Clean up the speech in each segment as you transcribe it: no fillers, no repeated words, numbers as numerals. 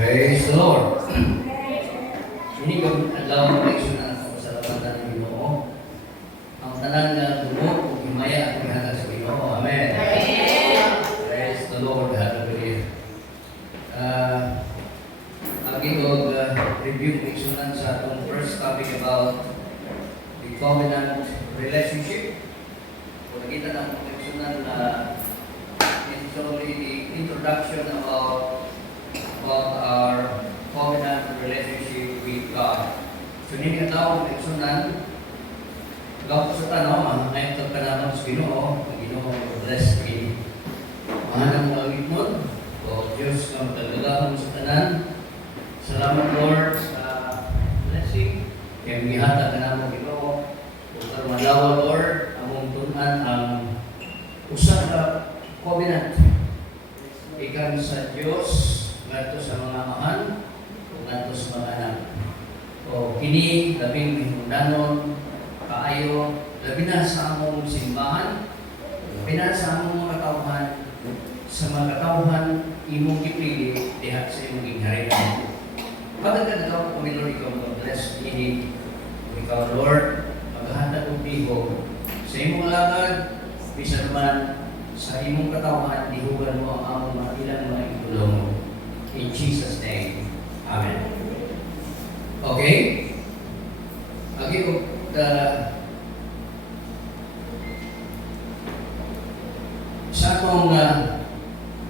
Praise the Lord. Ini kami adlaw ng na sa labatan ng Ginoo. Ang tanan nga dumo ug himaya at gihatag sa Ginoo. Amen. Praise the Lord. Hallelujah. Agi og review ng sa atong first topic about the covenant relationship. Kung nakita na ang seksyonan na it's only the introduction about our covenant relationship with God. So, hindi ka tao ang eksunan. Gawa sa tanong, ngayon ito ka naman sa Ginoo. Ang Ginoo, bless me. Mahanang mawit mo. O Diyos, ang tagalagahon sa tanan. Salamat, Lord, sa blessing. Kaya mihata ka naman, Ginoo. Kung karmalawa, Lord, among tunan ang usa ka covenant. Ikan sa Diyos, ngadto sa mga amahan o ngadto sa mga anak. O kini labing himudanon kaayo labi na sa among simbahan, labi na sa among mga katawhan, sa mga katawhan imong gipili diha sa imong gingharian. Pagkatapos ikaw, kung Lord, ikaw mag-bless ini, ikaw Lord, maghahatag og tibok sa imong alagad, bisan man sa imong katawhan, dihugan mo ang among mga ilang mga itulong mo. In Jesus' name, Amen. Okay? Again, sa atong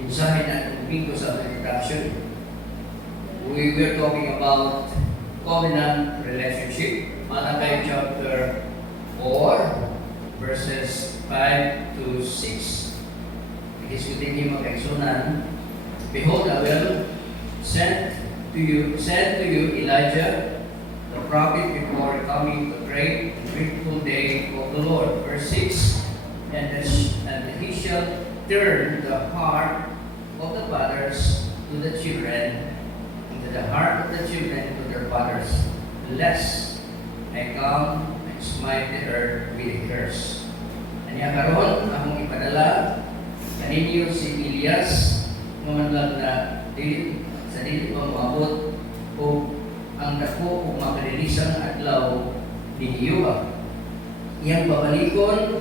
mensahe na tungkol sa introduction, we were talking about covenant relationship. Malachi chapter 4, verses 5 to 6. Isutin niyo mag-eksunan. Behold, I will send to you Elijah, the prophet, before coming the great and dreadful day of the Lord. Verse 6, and he shall turn the heart of the fathers to the children, and the heart of the children to their fathers, lest I come and smite the earth with a curse. Kanya karon among ipadala kaninyo si Elias, mamanlag na sa dili pa maabot o ang dako o makarilisang adlaw ni Iyuwa. Iyang babalikon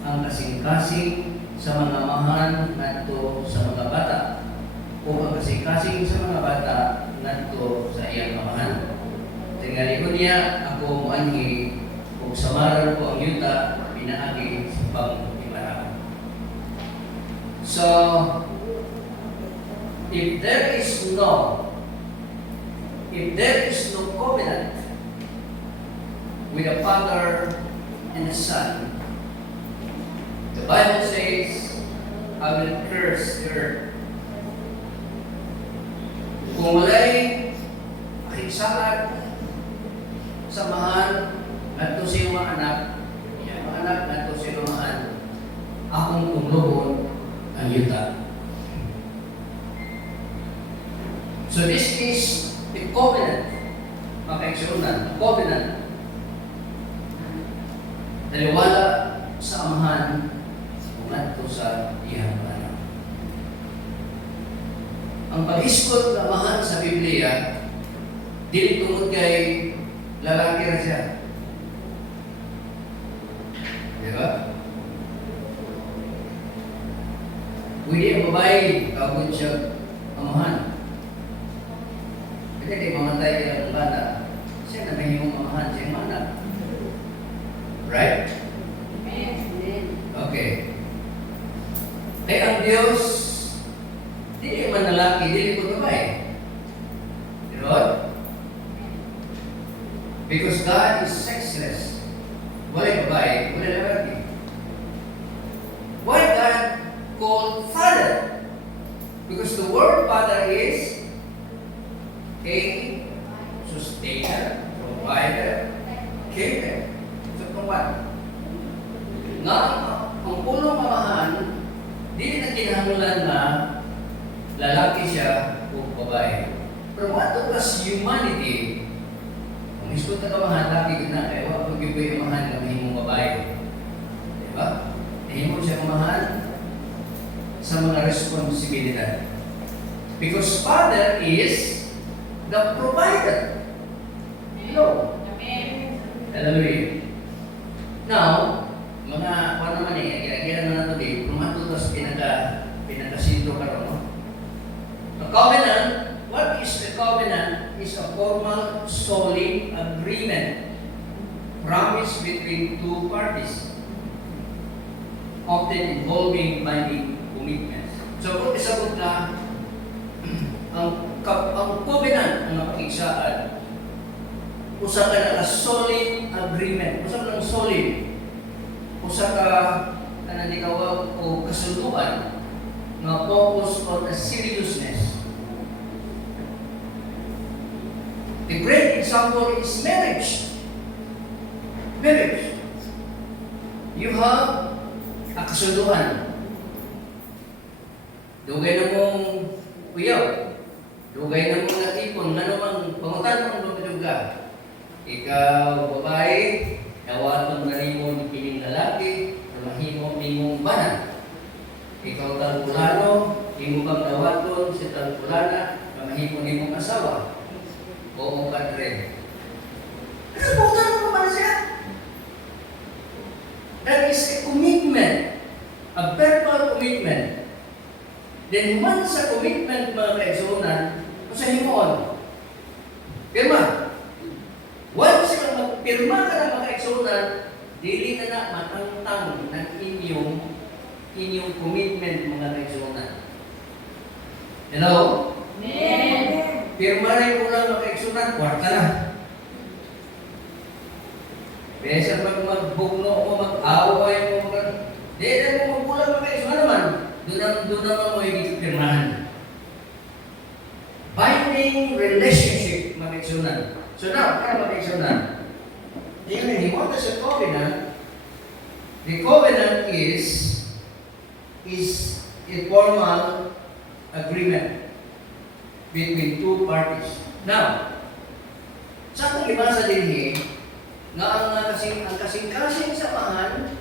ang kasing-kasing sa mga amahan ngadto sa mga bata o ang kasing-kasing sa mga bata ngadto sa iyang amahan. Tingali ko niya ako muanhi o samaran ko ang yuta pinaagi sa pang-imarap. So, if there is no covenant with the Father and the Son, the Bible says, I will curse the earth. Kung walay akisalat, samahan, ngadto sa mga anak, mga anak ngadto sa samahan, akong tunglohon ang yuta. So this is the covenant, makaiksunan, covenant. Daliwala sa amahan, ngadto sa iyang anak. Ang pag-iskot na amahan sa Biblia, dili tungod kay lalaki na siya. Di ba? Pwede ang babae, kabod siya amahan. Kasi kay mamatay ka ng bata, siya na mahimong amahan siya yung anak. Right? Okay. Kaya ang Diyos, dili man lalaki, dili ko babae. Diba? Because God is sexless. Wala babae, wala lalaki. Why God called Father? Because the word Father is a sustainer, provider, carer. So, kung what? Nga, ang punong amahan, di na kinahanglan na lalaki siya o babae. Pero what was humanity? Kung isko na kamahan, laki na, kaya wag mag-ibay amahan na mahimong babae. Diba? Mahimong siya amahan sa mga responsibilidad. Because Father is the provider. No. Hallelujah. Now, mga ano naman kaya naman natin lumatutos pinaka-sintro ka no? A covenant, what is a covenant? Is a formal, solid agreement, promise between two parties, often involving binding commitments. So, kung isabot na, ang covenant, ang napakigsaan, usa ka na solid agreement. Usa ka ng solid. Usa ka nananigawag o kasunduan na focus on the seriousness. The great example is marriage. Marriage. You have a kasunduan. Dugay na mong uyaw. Dugay na mong natipon. Ano mang pangutan mong lumaduga. Ikaw, babae, nawaton na rin mo kining lalaki, mahimo nimong bana. Ikaw, talpulano, imo bang nawaton si talpulana, mahimo nimong asawa. Oo, kadre. Nakabutan mo ba siya? That is a commitment, a verbal commitment. Then once sa commitment mga kaigsunan, sa himoon. Pirma. Once ka magpirma ka ng mga kaigsunan, dili na matangtang ng inyong commitment mga kaigsunan. Hello? Amen. Pirma rin mo lang mga kaigsunan, kwarta na. Besa pag magbugno mo, mag-away mo, dili mo magbulang mga kaigsunan naman. Doon naman mo yung pirmahan. Binding relationship mga kaigsunan. So now, kaya mag-examine. Even what is a covenant? The covenant is a formal agreement between two parties. Now, sa akong ibasa din nga ang kasing-kasing samahan,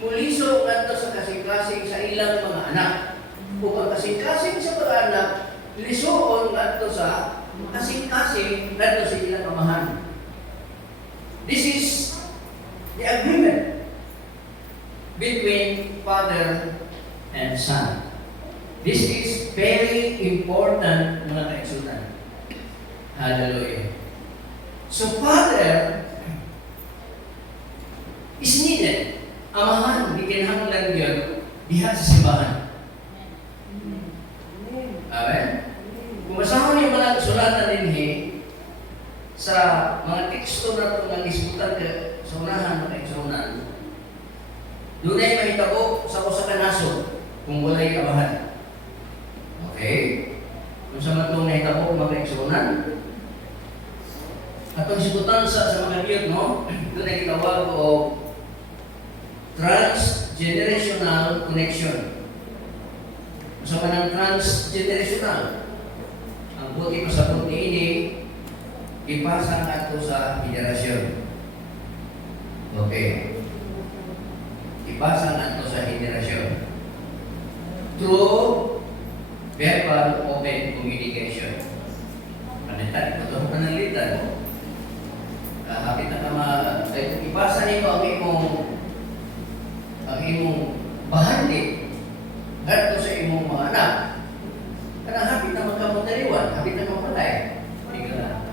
muliso ngadto sa kasing-kasing sa ilang mga anak. Kung ang kasing-kasing sa mga anak, lisuon ngadto sa kasing-kasing ngadto sa ilang amahan. This is the agreement between Father and Son. This is very important mga kaigsunan. Hallelujah. So Father is needed. Amahan, gikinahanglan yun diha sa simbahan. Amen? Kung masahon yung mga kasulatan din sa mga teksto na ito nga gisbutan sa unahan ng kaigsunan, doon ay mahitabo sa usa ka nasod kung walay amahan. Okay? Kung sa matong nahitabo mga kaigsunan, atong sibutan sa mga biyot, no? Doon ay kitawag o transgenerational connection. Sa kanang transgenerational, ang buti pa sa buti ini, ipasang ato sa henerasyon. Okay. Ipasang ato sa henerasyon. Through verbal open communication. Panitan ko ito, panalitan. Hapit na kama, ipasa nito ang imong bahandi dito sa imong mga anak. Kana hapit na magkamutariwan, hapit na mapatay. Tingala,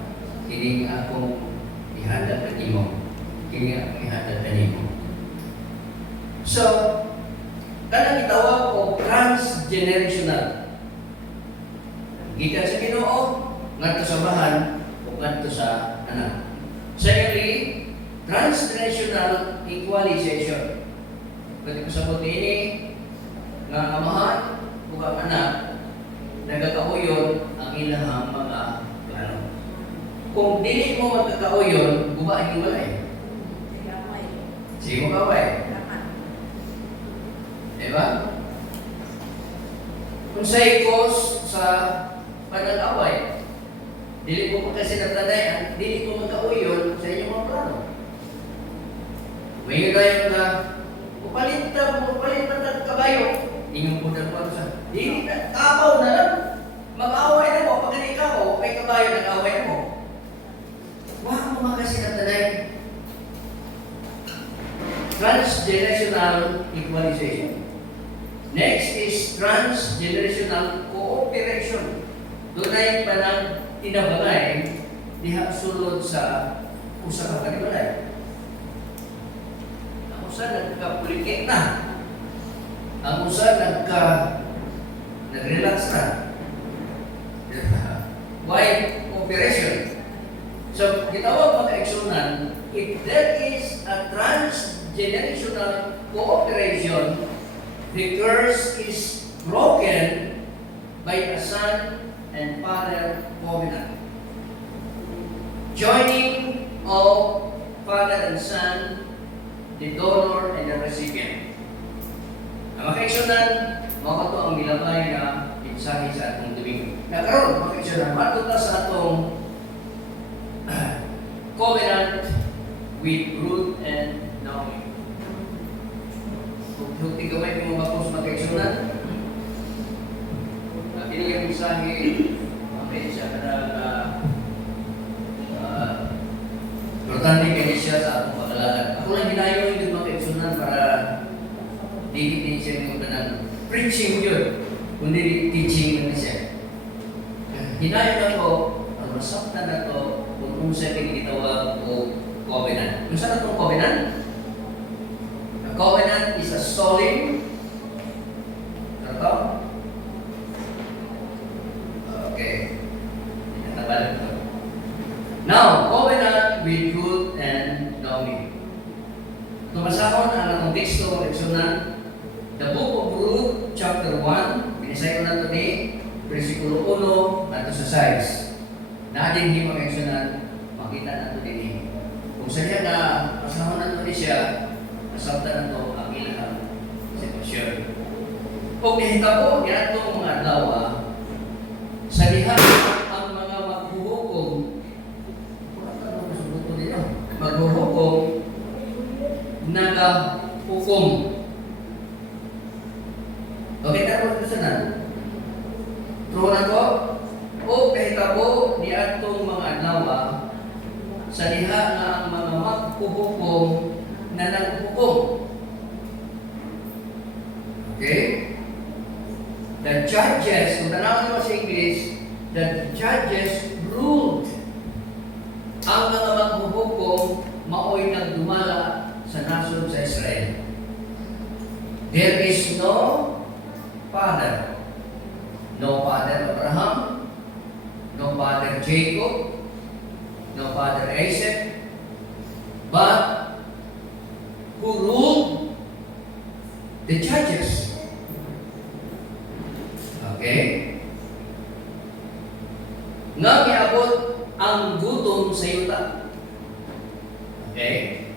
kining akong ihanda ka nimo. Kining akong ihanda ka nimo. So, kanang gitawag o transgenerational. Gikan sa Ginoo, ngadto sa bahan, o ngadto sa anak. Secondly, transgenerational equalization. Pwede ko sabutin ini, nga amahan, buka anak, nagkakauyon ang ilahang mga plano. Kung dili mo magkakauyon, buba ang iwalay. Sige mo kaway. Diba? Kung sa ikos sa panag-away, dili ko kasi natanayan, dili ko magkauyon sa inyong mga plano. May tayo na upalit na kabayo, ingong po na sa dili na, kapaw na lang, globalization. Next is transgenerational cooperation. Doon ay panang tinabangay diha sulod sa usa ka kanibalay. Ang usa nagkapulikit na. Ang usa nag-relax na. Why cooperation? So, gitawag mga kaigsunan, if there is a transgenerational cooperation, the curse is broken by a son and father covenant. Joining of father and son, the donor and the recipient. Ang mga kaigsunan, mga ito ang milabay na mensahe sa atong Domingo. Nakaroon, mga kaigsunan, matuta sa atong covenant with Ruth and Naomi. Kung tigaway mo mga mga kaigsunan, ini yung mensahe mamaya siya na importante kayo siya sa atong pag-alalan. Ako lang ginayo yung mga kaigsunan para di siya yung ng preaching yun, kundi teaching na siya. Hinayo na ko, ang masakta na to, kung siya kinitawag o covenant. Kung saan itong covenant? A covenant is a solemn, ito? Okay. Natabalan ito. Now, covenant with Ruth and Naomi. Tumasahon ang atong teksto, leksunan, the book of Ruth, chapter 1, binisayo na ito ni versikulo 1 at sa 6. Na din hindi mag-eksunan, makita na ito din. Kung sa niya na kasama na ito siya, nasabta na ito ang ilang sitwasyon. Kung nahitabo, yan itong mga adlaw, sa diha ang mga maghuhukom, maghuhukom, nagahukom. Okay, tapos ito sa true na ko, o kahitabo ni atong mga adlaw sa diha nga ang mga maghuhukom na naghuhukom. Okay? The judges, kung tanawin mo sa English, the judges ruled. Ang mga maghuhukom mao'y nagdumala sa nasod sa Israel. There is no father. No father Abraham, no father Jacob, no father Isaac, but who ruled? The judges. Okay? Nga miabot ang gutom sa yuta. Okay?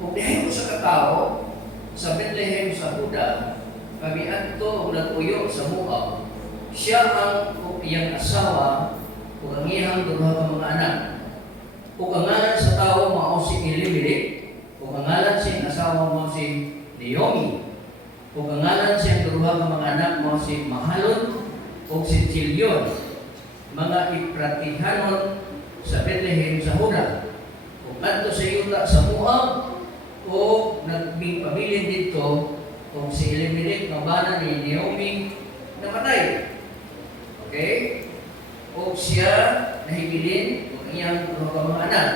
Kung dihay mo sa katao, sa Bethlehem sa Huda, kami adto nag-uyo sa Moab, siya ang iyang asawa o ang iyang duha ka mga anak. O kangalan sa tao mao si Elimelech, o kangalan siyang asawa mao si Naomi, o kangalan siyang duha ka mga anak mao si Mahalon o si Chilion, mga Ipratihanon sa Bethlehem sa Huda. O kanto sa yuta sa Moab, o nagpabilin dito kung si Elimelech na bana ni Naomi namatay. Okay? O siya nahibilin kung iyang mga anak.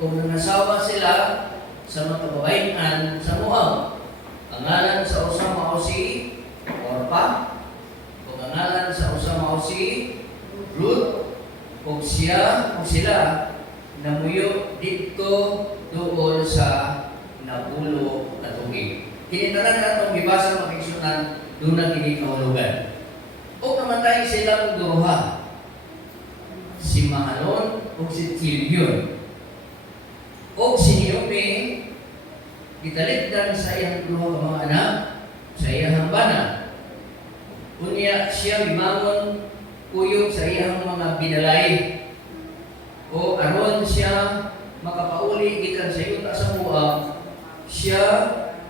Kung nangasawa sila sa mga kababayan sa Moab, ang ngalan sa usama o si Orpa, o ang ngalan sa usama o si Ruth, o siya o sila namuyo dito doon sa Napulo na tubig. Kinitanan na itong gibasa ng makiksunan doon na kinikahulugan. O namatay silang duruha, si Mahalon o si Chilion. O si Naomi, gitaligdan sa iyang duha ka mga anak, sa iyang bana. Kunya siya bimangon kuyog sa iyang mga binalay. O aron siya makapauli gikan sa yuta sa Moab, siya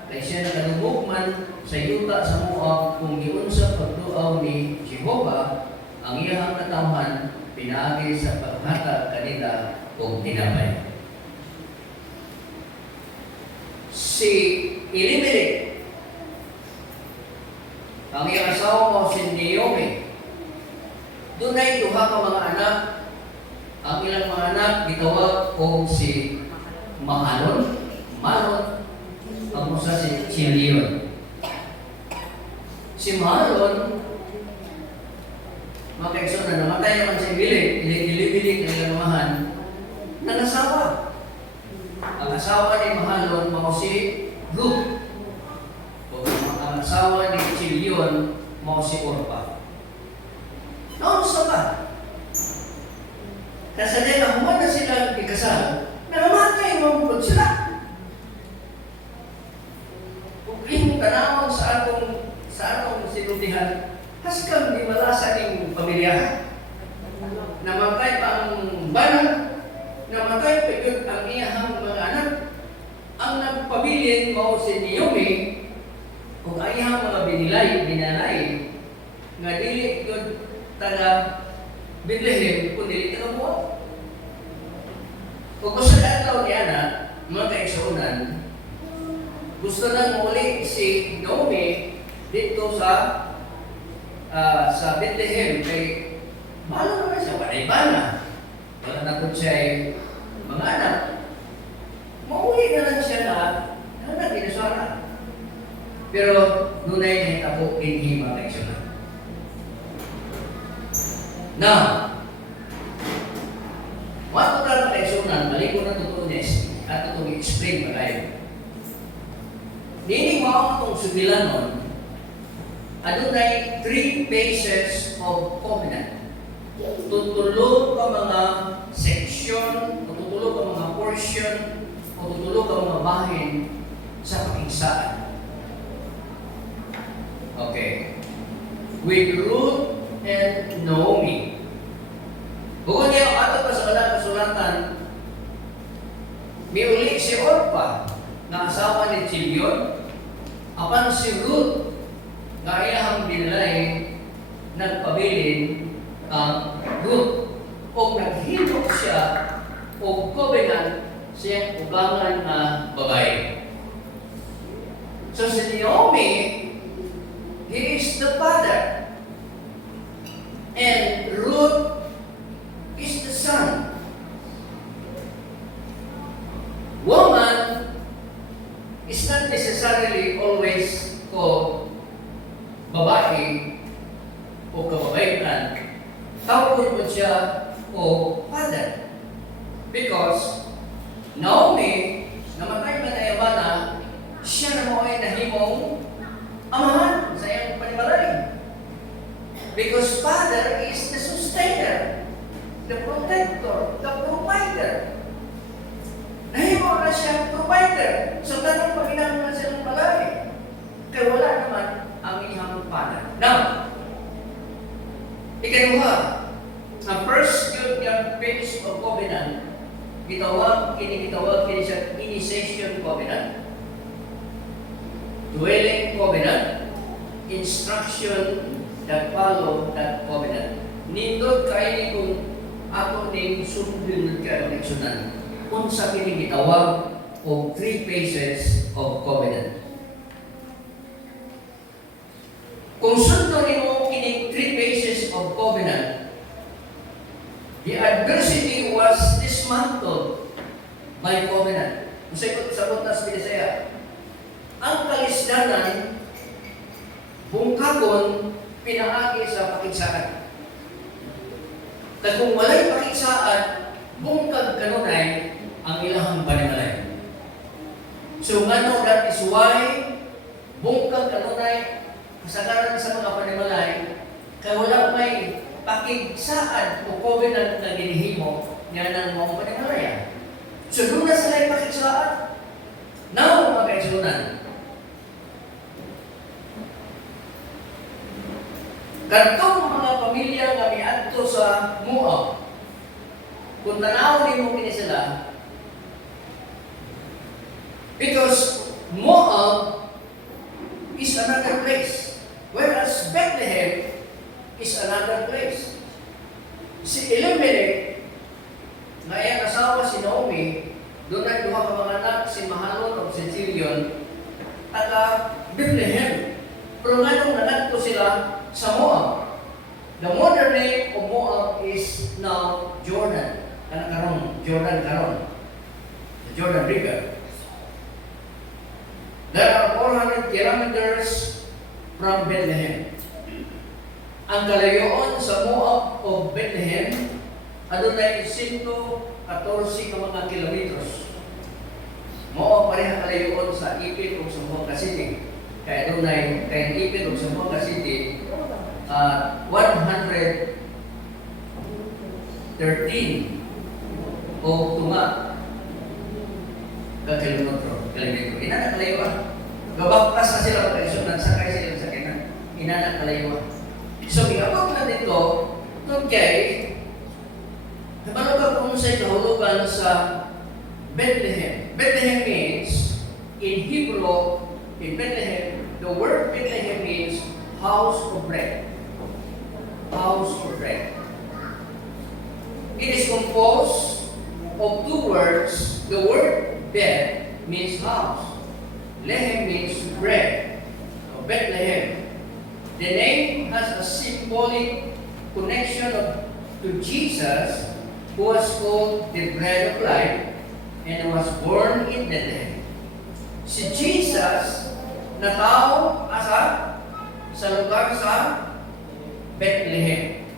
ay siya nakalubog sa yuta sa Moab kung giunsa pagduaw ni Jehovah ang iyang katawhan pinaagi sa paghatag kanila og tinapay. Si Elimelech. Ang iyang asawa mo si Naomi. Doon ay duha ka mga anak. Ang ilang mga anak gitawag o si Mahalon. Malon. Ang usa si Chilion. Si Mahalon, mga kaigsoon na namatay naman si Elimelech na ilang mahan, nanasawa. Ang asawa ni Mahalon, mao si Ruth. O ang asawa ni Chilion, mao si Orpa. Naunsa ba? Kasi nila, huwag na silang ikasal, nanamatay mamukod sila. Kung yung tanawang sa atong sinundihan, haskang di malasa ng pamilya. Namatay pa ang bana, namatay pa yun ang iyahang mga anak. Ang nagpabilin mo si Naomi, kung iyahang mga binalay, nga dili yun taga Bethlehem, kung dili taga buwan. Kung gusto na atlaw niya na, mga kaigsuunan, gusto nang muli si Naomi dito sa Bethlehem kay bala naman siya, bana. Wala na po siya mga anak. Mauwi na lang siya na ginasara. Pero nunay na itabo inhima kay siya. Now, wato na kay sunan, balik ko na tutunes at itong explain pa kayo. Nining mga itong subilanon, adunay 3 phases of covenant. Tutulog ka mga section, tutulog ka mga portion, o tutulog ka mga bahin sa pakingsaan. Okay. With Ruth and Naomi. Bukod niya, ato pa sa kalang kasulatan, may uli si Orpa, na asawa ni Chilion, apan si Ruth, nga iyahang binalay, nagpabilin ang Ruth, o naghilok siya, o covenant siyang ugangan na babae. So si Naomi, he is the father, and Ruth is the son. Woman is not necessarily always called babae o kababaitan. Tawag mo siya o father. Because Naomi, namatay man na Yabana, siya na mo ay nahimong amahan sa iyang panimalay. Because father is the sustainer, the protector, the provider. Nahimo na siya provider. So, tanong paginang na silang balay. Kaya wala naman ang iyang father. Now, ikaduha, ang first good nga phase of covenant, gitawag kini siya initiation covenant, dwelling covenant, instruction that follow that covenant. Nindot kaini kung ato ning sundin ka ng eksunan. Unsa kini gitawag o 3 phases of covenant. Kung sundon nimo kini 3 phases of covenant, the adversity was dismantled by covenant. Usay ko sa butas Bisaya. Ang kalisdanan bungkakon pinaagi sa pakigsaan. Kaya kung walay pakigsaan, bungkag kanunay ang ilahang panimalay. So ngano, that is why bungkag kanunay kasagaran sa mga panimalay kaya wala may pakigsaan o covenant na ginihimo niya ng mga panimalaya. So doon na sila pakigsaan. Now, mga kaisunan, kadtong mga pamilya nga miadto sa Moab, kung tanaw din mo kini sila, because Moab is another place, whereas Bethlehem is another place. Si Elimelech, na iyang asawa si Naomi, doon ay duha ka mga anak, si Mahalon o si Chilion, taga Bethlehem. Pero nga nung nanadto sila sa Moab. The modern name of Moab is now Jordan. Jordan karon. The Jordan River. There are 400 kilometers from Bethlehem. Ang kalayoon sa Moab of Bethlehem, adunay 114 ka mga kilometros. Moab pareha kalayoon sa Ipil ug Zamboanga City. Kaya adunay kay Ipil ug Zamboanga City 113 o tunga ka kilometro. Inanak kalayoan. Gabaktas na sila pagkaisunan, sakay sila sa kinan. Inanak kalayoan. So, iabot na dito, itong kay, nabalo ka kung sa'y kahulugan sa Bethlehem. Bethlehem means, in Hebrew, in Bethlehem, the word Bethlehem means house of bread. House of bread. It is composed of two words. The word bed means house. Lehem means bread. So, Bethlehem. The name has a symbolic connection to Jesus, who was called the bread of life and was born in Bethlehem. Si Jesus natao sa lugar sa Bethlehem.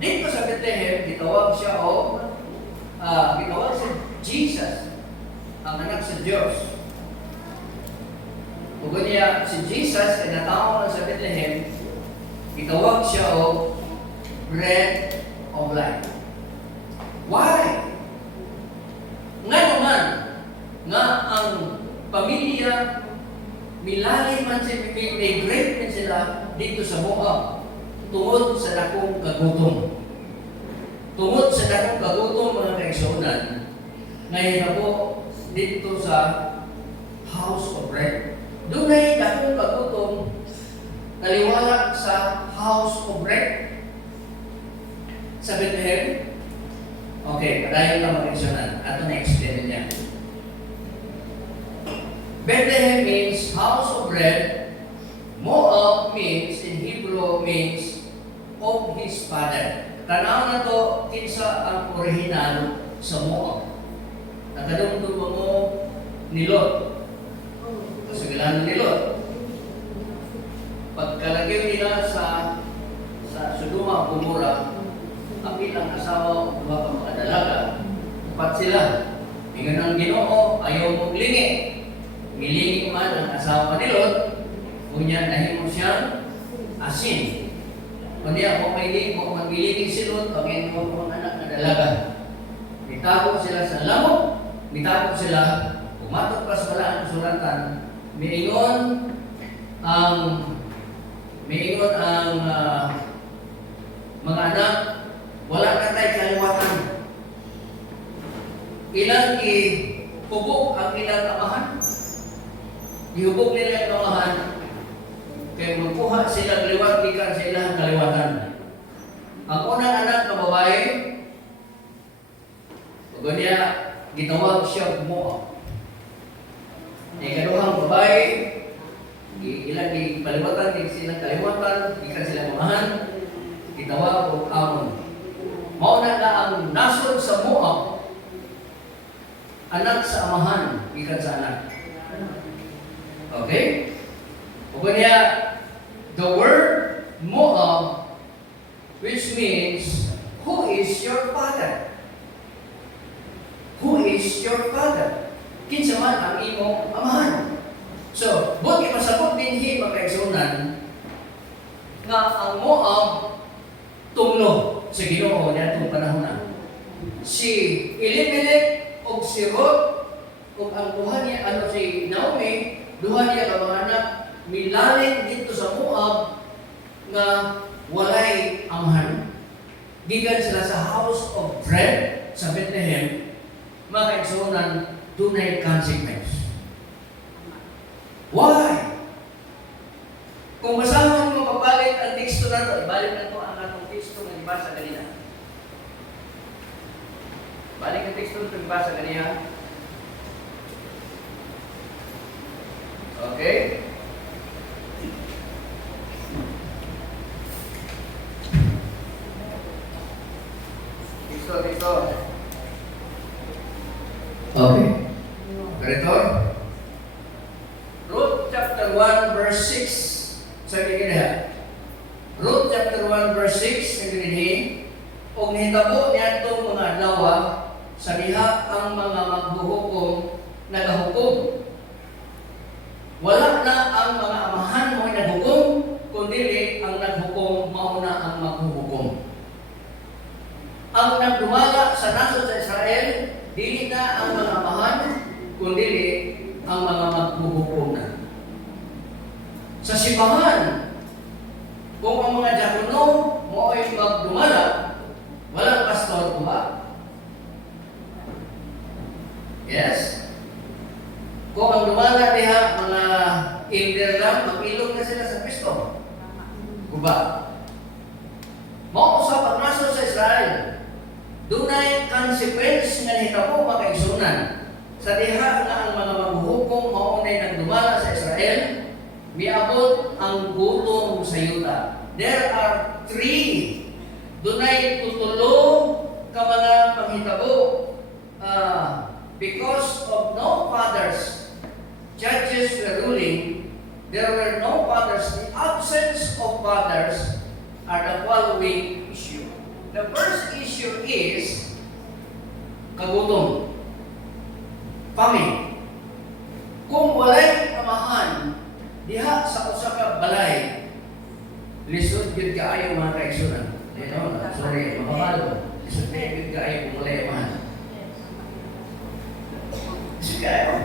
Dito sa Bethlehem, gitawag siya gitawag si Jesus, ang anak sa Diyos. Kung niya si Jesus ay natao sa Bethlehem, itawag siya bread of life. Why? Nga naman, nga ang pamilya, milalim man sila, may great man sila dito sa Moab, tungod sa dakong kagutom. Tungod sa dakong kagutom, mga kaigsunan, ngayon ako dito sa house of bread. Doon ay dakong kagutom naliwala sa house of bread sa Bethlehem. Okay, padayon lang mag-exyonan. Ato na-explain niya. Bethlehem means house of bread. Moab means, in Hebrew, means of his father. Tanaw na to, kinsa ang orihinal sa Moab. Nakadungtong mo ni Lot. Kasagalan ni Lot. Pagkalagay nila sa Sodoma, Gomora, ang ilang asawa o mga mga dalaga, upat sila. Ingon ang Ginoo, ayaw mong lingi. Milingi man ang asawa ni Lot, kunya nahimo siyang asin. Kunya kung magbilingi si Lot, ang inyong mga anak na dalaga. Mitapok sila sa lamok, mitapok sila, umatok pa sa wala ang kasulatan, miingon ang mga anak, wala na tayo kaliwatan. Ilang ihubog ang ilang amahan. Ihubog nila ang amahan. Kaya magkuha silang liwat, ikan sa ilang kaliwatan. Ang unang anak na babae, pag niya, gitawag siya Moab. Ikaduhang babae, ilang paliwatan, di silang kaliwatan, ikan silang amahan, gitawag o Amon. Mauna na ang nasod sa Moab, anak sa amahan, ikan sa anak. Okay? Kung niya, the word Moab, which means, who is your father? Who is your father? Kinsa man ang imong amahan. So, buti masabot din magkaigsunan nga ang Moab tumlo sa Ginoo niya itong panahon na. Si Elimelech o si Ruth o ang duha niya, si Naomi, duha niya ka mga anak, milalin dito sa Moab nga walay amahan. Gikan sila sa house of bread sa Bethlehem, magkaigsunan dunay consequence. Why? Kung basahan mo mapabalik ang teksto na ito, ibalik na ito ang atong teksto na ibasa kanina. Balik ang teksto na ibasa kanina. Okay? Dito. Okay. Ganito. Ruth chapter 1 verse 6. Sa ginihin. Ruth chapter 1 verse 6 ang ginihin. Og nahitabo niya itong mga adlaw sa diha ang mga maghuhukom nagahukom. Wala na ang mga amahan mo'y naghukom, kundi ang naghukom mauna ang maghuhukom. Ang nagdumala sa nasod sa Israel, dili na ang mga amahan, kundi ang mga maghuhukom na. Sa simbahan, kung ang mga diakono mo ay magdumala, walang pastor ba? Yes? Kung ang dumala diha mga elder lang, mag-ilog na sila sa Kristo. Kuba? Mao sa pagnaso sa Israel, dunay consequence nga nahitabo makaigsunan. Sa diha nga ang mga maghuhukom maunay nagdumala sa Israel, miabot ang gutom sa yuta. There are 3. Dunay tutulo ka mga panghitabo. Because of no fathers, judges were ruling, there were no fathers. The absence of fathers are the following issue. The first issue is kagutom, famine. Kung walay amahan diha sa usa ka balay, lisod gyud kaayo mga kaigsunan. Sorry, mababalo. Lisod gyud kaayo kung walay amahan. Kaya,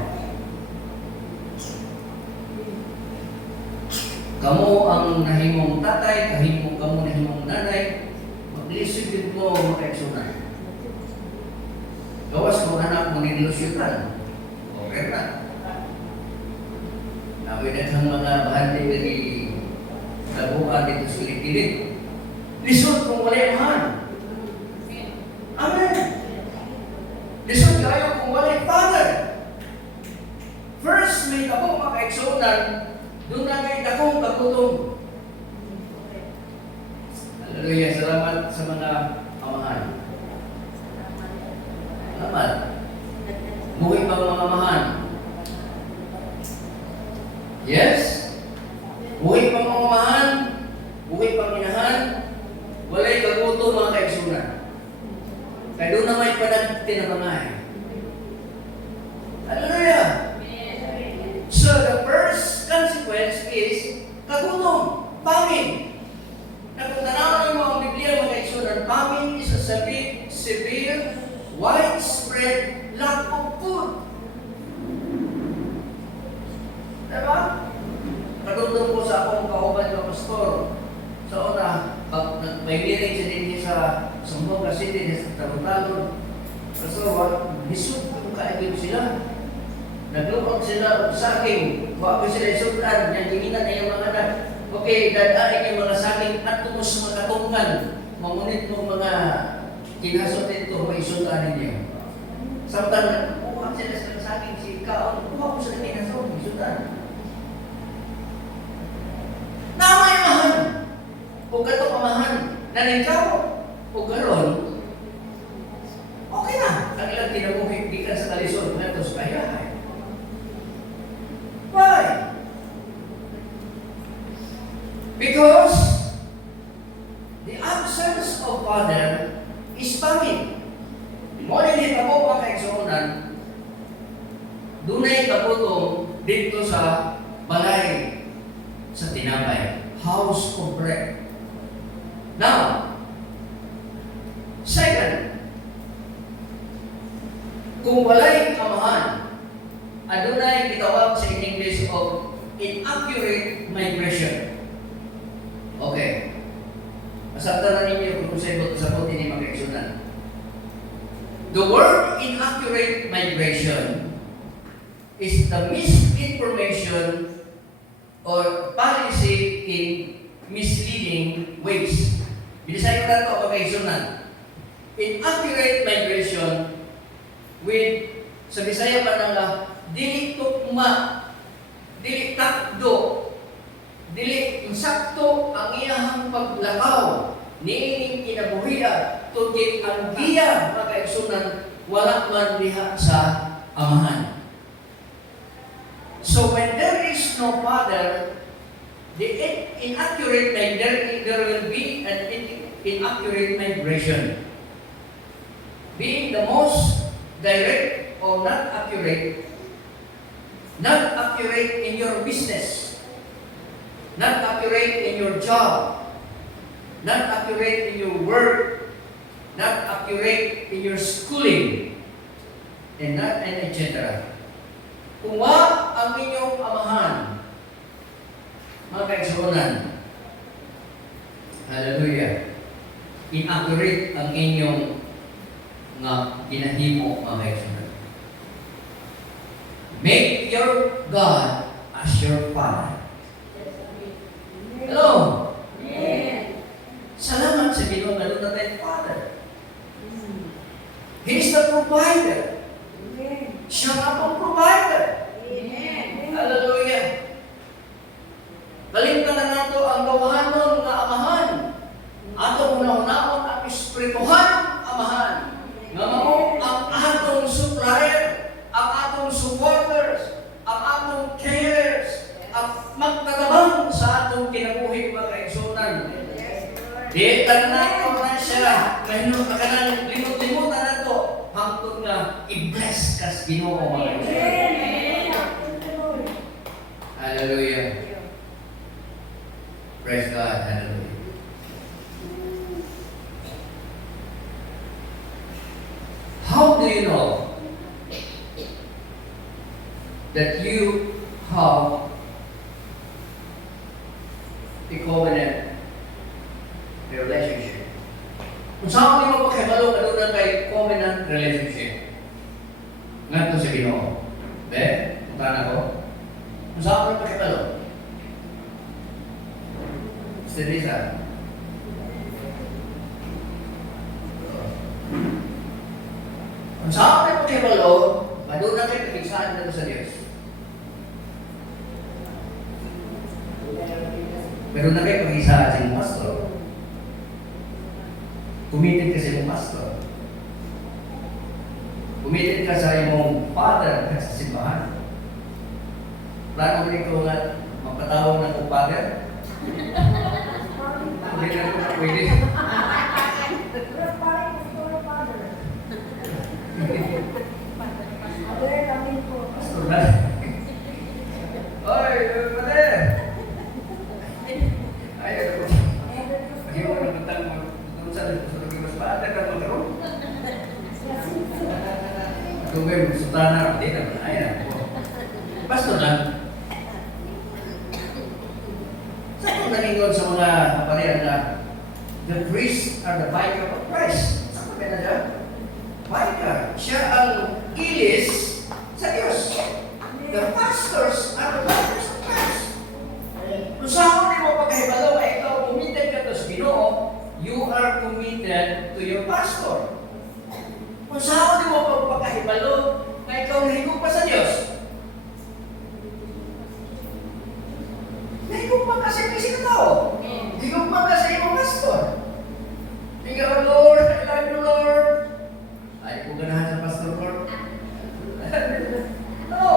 kamu ang nahimong tatay, kamu nahimong nanay, maglisod yun mo makaigsunan. Gawas kung anak mo nilusyutan, okay na. Nawinan ang mga bahandi dari tabuhan dito sa likilit. Lisod kung walay amahan. Amen. Lisod kayo kung walay father. First, may dakong makaigsunan, doon na may dakong kagutom. Hallelujah. Salamat sa mga amahan. Salamat. Buhay pa mga amahan. Yes? Buhay pa mga amahan, buhay pa minahan, walay kagutom mga kaigsunan. Kaya doon na may panagti na mga Hallelujah. So the first consequence is kagutom, famine. Na kung tanawan mo ang Biblia mga kaigsunan, famine is a severe, widespread lack of food. Diba? Kagutom ko sa akong kauban ng pastor. Sa una, may meeting siya din sa Zamboanga City, sa Tarutalon. Pastor, hisog kung kaibig sila. Nagluot sila sa akin, wako sila isudan, yung hinginan na yung mga anak. Okay, dadain yung mga saging at tumus makatungkan. Mamunit mo mga kinasot ito, may isudan ninyo. Samtang kuha sila sa saging, si Kaon, kuha ko sila kinasot, may isudan. Namay amahan, o katong amahan, naningkaw, o karon, okay na. Kanilang tinamuhin, di ka sa kalisod, na ito sa kayahay. Why? Because the absence of father is famine. Mo din hitabo mga kaigsunan, dunay kagutom dito sa balay sa tinapay, house of bread. Now, second, kung walay amahan, adunay gitawag sa English of inaccurate migration. Okay. Masabtan na ninyo kung sa buti ni mga The word inaccurate migration is the misinformation or policy in misleading ways. Binisayo na ito mga kaigsunan. Inaccurate migration with sa Bisaya pa nang dili tukma dili takdo, dili insakto ang iyahang paglakaw niining kinabuhian tungkol ang giya mga kaigsunan wala man diha sa amahan. So when there is no father, the inaccurate there will be an inaccurate migration. Being the most direct or not accurate in your business, not accurate in your job, not accurate in your work, not accurate in your schooling, and etc. Kung wa ang inyong amahan, mga kaigsunan, hallelujah, inaccurate ang inyong nga ginahimo, mga kaigsunan. Make your God as your Father. Hello? Amen. Salamat sa Ginoo nga doon na tayong Father. He is the provider. Amen. Siya nga pong provider. Amen. Hallelujah. Kalimtan na nato ang gawahanon nga amahan. Atong unahunahon ang espirituhan amahan. Nga mao ang atong supplier, ang atong supporters, ang atong carers, ang magtatabang sa atong kinabuhi mga kaigsunan. Di tanan na siya, kahino kanang limot-limutan nato hangtod nga i-bless kas Ginoo mga kaigsunan. Hallelujah. Praise God. Hallelujah. How do you know that you have a covenant relationship? Kung saan mo pagkakalo ka doon kay covenant relationship? Nga sa Ginoo. Be? Punta na ko. Kung saan mo pagkakalo? Mr. Risa. Kung saan mo pagkakalo, maduna kayo pagigsaan na sa Diyos. Pero na kayo pagigsaan sa iyong pastor. Committed ka sa iyong pastor. Committed ka sa iyong father at sa simbahan. Plano mo rin ko nga magpatawag ng kong father? Hindi na ko na pwede. Pastor na. Oy, father! Ayaw ko. Ayaw ko na matang magtutusan sa mas father na magkaroon. Kung kayo sultana, hindi naman. Ayaw. Pastor lang. Saan kung naningon sa mga kaparihan na the priests are the vicar of Christ? Saan kung na dyan? Vicar. Siya ang ilis sa Diyos. The pastors are the vicars of Christ. Kung saan mo pagkahibalo ay ikaw committed ka to sa Ginoo, you are committed to your pastor. Kung saan mo pagkahibalo na ikaw nahigog pa sa Diyos, higog man kasi ang isang tao. Higog man kasi yung pastor. Ikaw, Lord, I love you, Lord. Ay, kung ganahan sa pastor, Lord. No.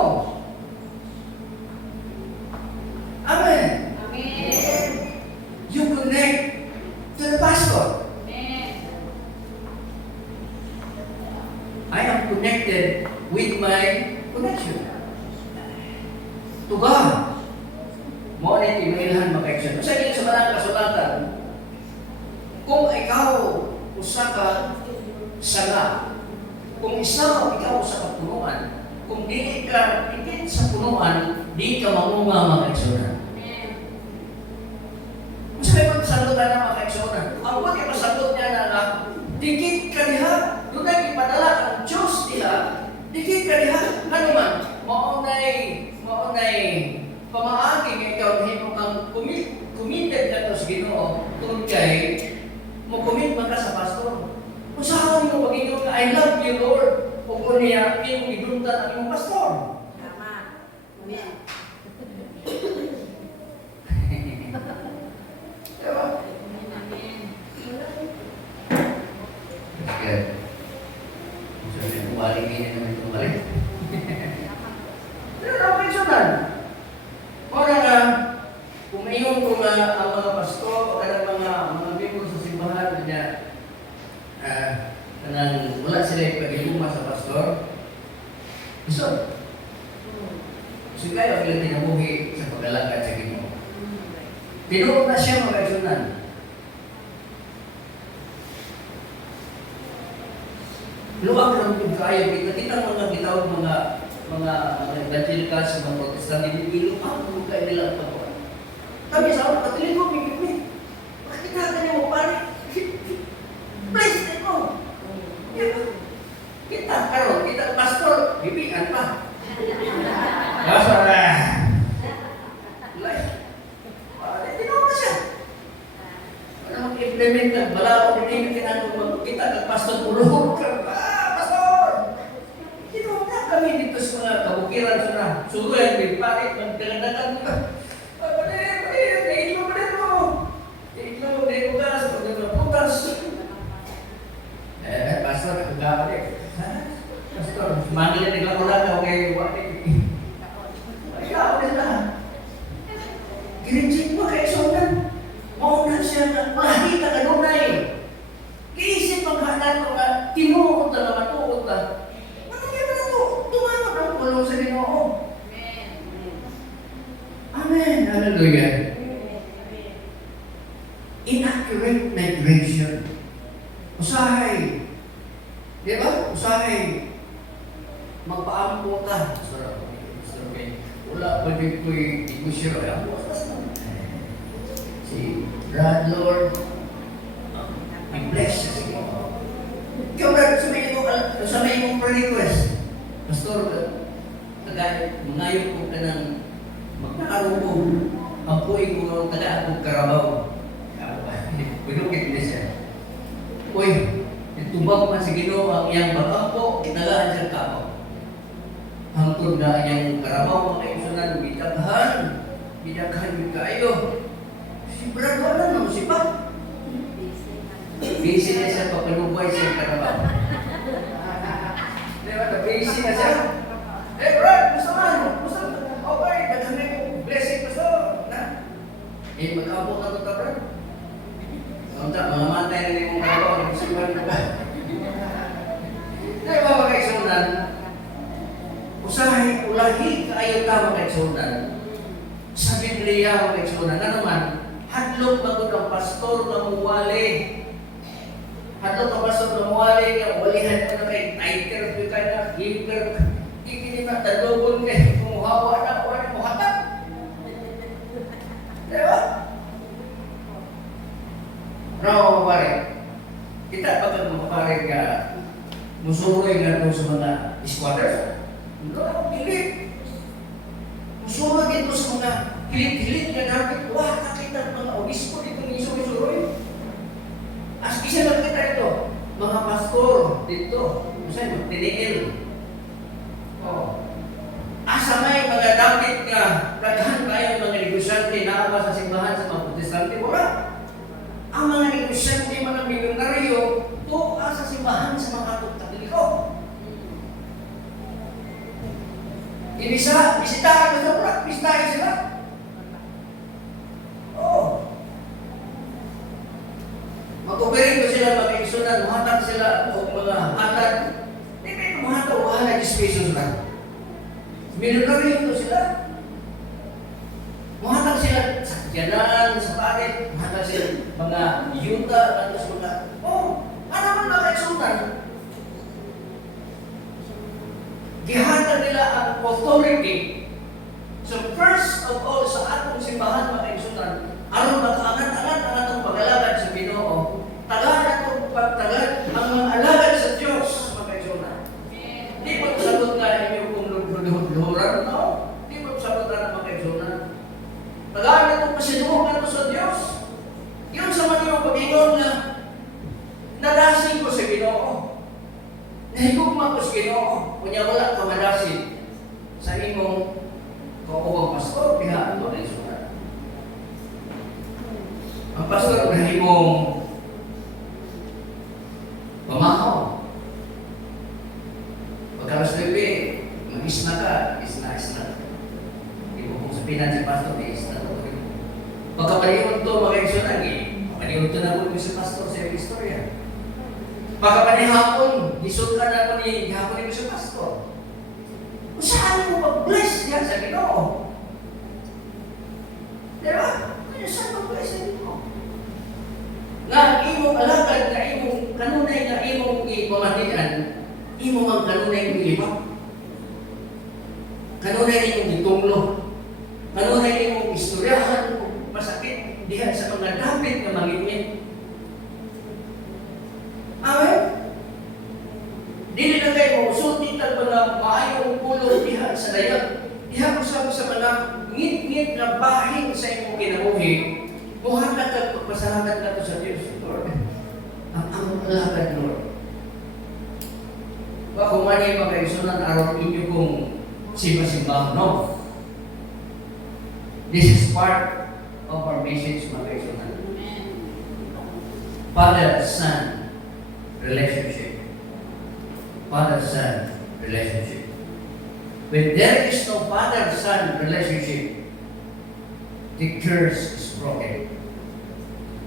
Amen. Amen. You connect to the pastor. Amen. I am connected with my connection to God. Mo ni tinuilhan makaigsoon. Sa diyan sa malang kasulatan, kung ikaw usa ka sanga, kung ikaw sa kapunuan, kung di ka higit sa punuan, di ka mamunga makaigsoon. Kung sabi magsagot na makaigsoon, ang pati masagot niya na dikit ka diha, doon ay ipadala ang Diyos diha, dikit ka diha, ano man, maunay pamaagi nga ikaw himo kang committed ka to sa Ginoo tungod kay mo commit man ka sa pastor. Kung saan mo pag-ingon nga I love you Lord, ug unya imong giduntan ang imong pastor. Tama. Amen. Kaya, sabi ko, waling ini naman ito balik. Pero ako pensionan. Kaya nga, kung ngayon kung ang mga pastor o ang mga membro sa simbahan niya, kanang wala sila ipagiluma sa pastor, gusto. Kasi kayo ang tinabuhi sa pag-alagad sa Ginoo. Tinuod na siya mga kaisunan. Luwag lang kung kaya. Kita mga bitawag mga evangelicals, mga protestant, hindi luwag kung kaya nila ang pagkawa. Kami sa ako, patuloy ko, bigit. Bakit nakita niyo mo pare? Please, ito. Kita, karon, kita, pastor, bibian pa. Pastor, tinawag na siya. Wala mag-implement ka, wala mag-implement ka na magkita ka, pastor, tulog ka. Pastor! Tinawag na kami dito sa mga kabukiran sa na. Suruyan, may parit, magdagandagan ka. Pastor, ako gawin. Pastor, manggil na nila ko lang ako kayo. Ikaw nila. Ginijik mo kayo sunan. Mauna siya na mahita ka dunay. Iisip ang hanan ko na tinuot na naman tuot na. Ano kaya na ito? Tumanap ang kulong sa Ginoo. Amen. Hallelujah. Inaccurate migration. Usahay. Di ba? Usahay. Magpaampo ka. Wala pwede ko'y i-share. Si Brad Lord, i-bless siya sige. Ikaw Brad, sa may mong request. Pastor, mangayon ko ka ng magkakaroon ko. Ampuin ko ng taga-apog Karabaw. Pinukit niya siya. Uy, itubag man si Ginoo ang iyang bakampo, itagaan siya kapaw. Hangtod na iyang Karabaw, mga isunan, bidaghan yung kayo. Si Brad, wala naman si Pa. Busy na siya pagpanubay siya Karabaw. Diba, busy na siya. Brad, gusto man. Okay, daghan na yung blessing gusto. Magkampo ka ito, Brad. Mga mantay na yung Karabaw, nagsipan ko ba? Diba mga kaisunan? Usahay, ulahi kaayo ka mga kaisunan. Sa Biblia mga kaisunan, na naman, hadlok magod ang pastor na muwali. Hadlok ang pastor na muwali, walihan mo na kay tighter, kaya na, giver, ikinin na, tadobon kay kumuhawa na, wala mo hatap. Diba? No, pare. Kita pagkat mapapare ka musuroy nga ito sa mga squatters. No, pilit. Musuroy ito sa mga pilit-pilit na dapat. Wah, nakita mga obispo dito ng isuroy. As isa lang kita ito. Mga pastor dito. Masaya, magtiniil. Oh. Asa may mga dapat nga daghan kayo mga negosyante na sa simbahan sa mga protestante. Wala. Ang mga negosyante, mga milyonaryo, tuwa sa simbahan sa mga katoliko. Bisitahan ko sa prak, bisitahin sila. Oo. Mag-operate ko sila, mag-eksunan, mahatag sila, o mga hatag. Hindi kayo mahatag, mahatag space sila. Milyonaryo ito sila. Mahatag sila sa kyanan, sa parit, mahatag sila mga yuta, at mga, ano man naka-eksunan? Gihatag nila ang authority. So first of all, sa atong simbahan mga eksunan, aron makaangat-angat ang atong pag-alagad sa Ginoo, tagad atong pagtagad ang mga alagad sa Diyos mga eksunan. Di mo sagot nga inyo kung luhuran, no? Di mo sagot na mga eksunan. Tagad atong pasinuhong nato sa Diyos. Yun sa mga pag-ingon na nadasig ko sa Ginoo. Nahigugma ko sa Ginoo. Kunya wala ka madasig sa imong kauubang pastor, pihaan mo na isunan. Ang pastor na imong pamahaw. Baka pa ni hapon, gisod ka na ko ni hapon ni Bishop Pastor. Saan mo mag-bless yan sa Ginoo? Diba? Kaya saan mag-bless sa Ginoo? Nga, imong alagad, nga imong kanunay, nga imong ipamatian, imong ang kanunay mong ilipat. Kanunay imong gitunglo. Kanunay imong istoryahan, masakit, dihan sa mga dapit na mangingin. Amen? Dili na kayo sulti tag mga maayong pulong diha sa dayag. Diha ko sa mga ngit-ngit na bahin sa imong kinabuhi. Muhatag ka pagpasalamat na to sa Diyos, Lord. Ang among alagad, Lord. Wa kung ano yung mga isunan araw inyo kong simba-simba, no? This is part of our message, mga isunan. Father-Son relationship. Father-Son relationship. When there is no father-son relationship, the curse is broken.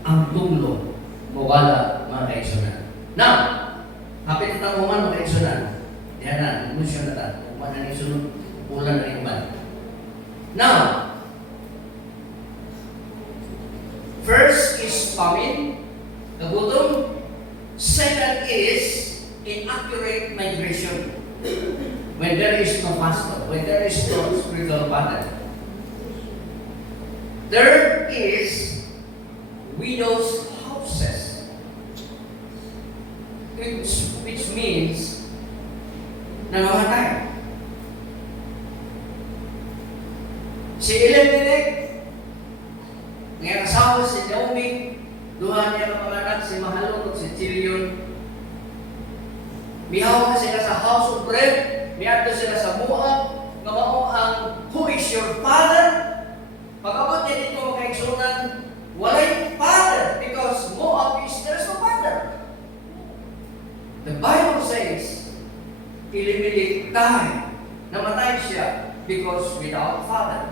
Ang tunglo, mawala, mga kaisunan. Now, hapit na tangungan, mga kaisunan. Diyan na, ilusyon na ta. Kung ano na isunod, ulan na iman. Now, first is famine, kagutom. Second is inaccurate migration. When there is no pastor, when there is no spiritual father. Third is widows' houses, which means namamatay. Si Elimelech, ngayon asawa si Naomi, duha niya ng mga anak, si Mahalon at si Chilion. Mihaw na sila sa house of bread, miadto sila sa Moab, nga mao ang who is your father? Pag-abot niya dito mga kaigsunan, walay father because Moab is there's no father. The Bible says, Elimelech died, namatay siya because without father.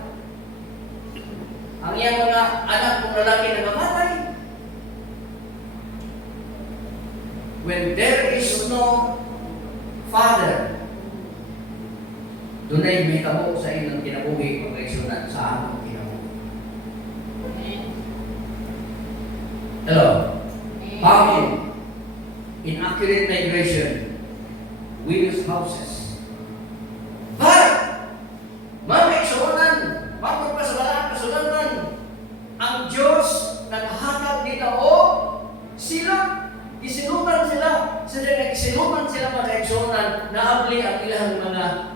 Ang iyang mga anak kong lalaki na namatay, when there is no father, dunay may tabo sa inyong kinabuhi kung kaigsunan sa among kinabuhi. Hello? Famine, inaccurate migration, widows' houses. But, mga kaigsunan, pagpagpasulatan, ang Diyos naghatag nila o sila, isinuman sila mga kaigsunan na abli ang ilang